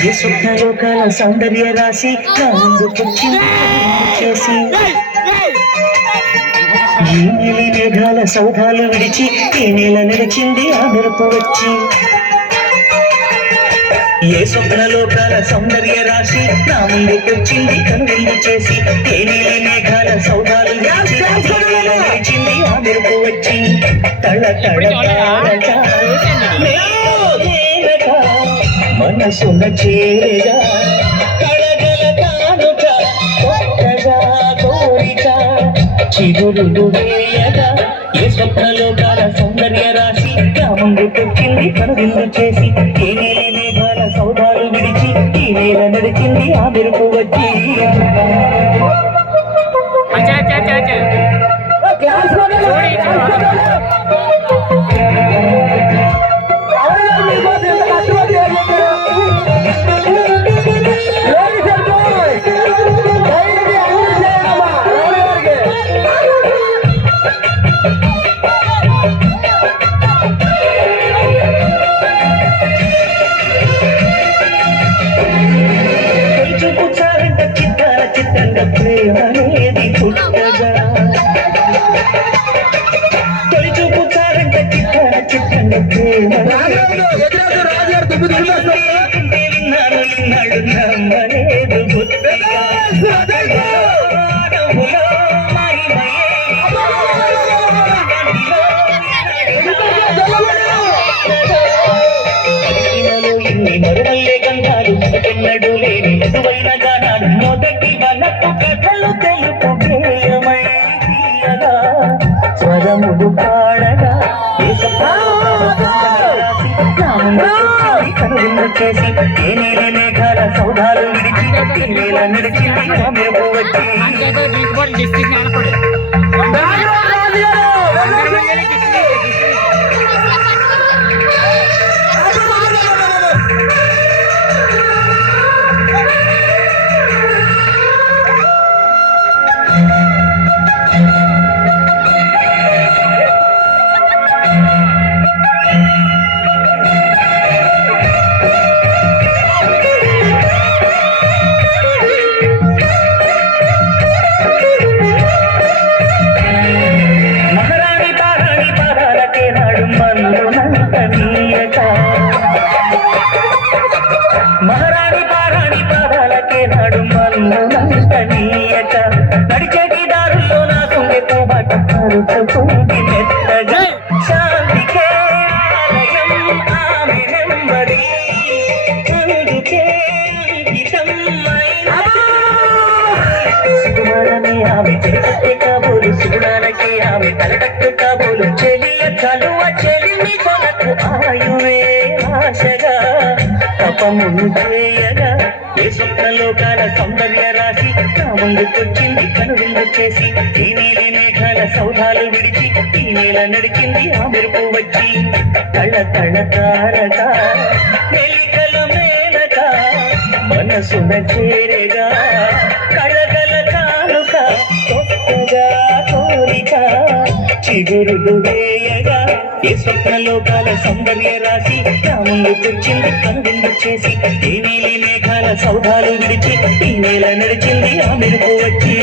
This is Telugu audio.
ఈ స్వప్నలోకాల సౌందర్య రాశి నా ముందుకొచ్చి చేసి ఈ నీలి మేఘాల సౌధాలు విడిచి ఈ నేల నడిచింది ఆ మెరుపు వచ్చి ఏ స్వప్నలోకాల సౌందర్య రాశి నా ముందుకొచ్చింది కనువిందు చేసి ఏ నీలి మేఘాల సౌధాలు నడిచింది ఆ మెరుపు వచ్చి తళ మనసున చేరగా కళగల కానుక కొత్తగా కోరిక చిగురులు వేయగా ఏ స్వప్నలోకాల సౌందర్య రాశి నా ముందుకొచ్చింది కనువిందు చేసి ఏ నీలి మేఘాల సౌధాలు విడిచి ఈ నేల నడిచింది ఆ మెరుపు వచ్చి చిత్తంగా ప్రేమ అనేది పుట్టగా తొలి చూపు చారంట చిత్తంగా ప్రేమ విన్నాడు నమ్మలేదు ఇన్ని మరుమల్లే గంధాలు ఎన్నడూ లేని మధువైన గానాలు మొదటి వనపు కథలు తెలుపు గేయమై తీయగా స్వరములు పాడగా కనువిందు చేసి ఏ నీలి మేఘాల సౌధాలు విడిచి నేల నడిచింది ఆ మెరుపు వచ్చి మహారాణి పారాణి పాదాలకే నాడు మన్నునంతనీయక నడిచేటి దారుల్లో నా కుంగే పోబాట పరుచుకుంది మెత్తగా శాంతికే ఆలయం ఆమె నెమ్మది అందుకే అంకితమైన సుకుమారమే ఆమె చేసే కాబోలు సుగుణాలకే ఆమె తలటట్టు కాబోలు చెలియ చలువ చెలిమి కొనకు ఆయువే ఆశగా తపమును చేయగా ఏ స్వప్నలోకాల సౌందర్య రాశి నా ముందుకొచ్చింది కనువిందు చేసి ఈ నీలి మేఘాల సౌధాలు విడిచి ఈ నేల నడిచింది ఆ మెరుపు వచ్చి తళ తారక మెలికల మేనక మనసున చేరగా కళగల కానుక కొత్తగా కోరిక చిగురులు వేయగా ఏ స్వప్నలోకాల సౌందర్య రాశి నా ముందుకొచ్చింది కనువిందు చేసి ఏ నీలి మేఘాల సౌధాలు విడిచి ఈ నేల నడిచింది ఆ మెరుపు వచ్చి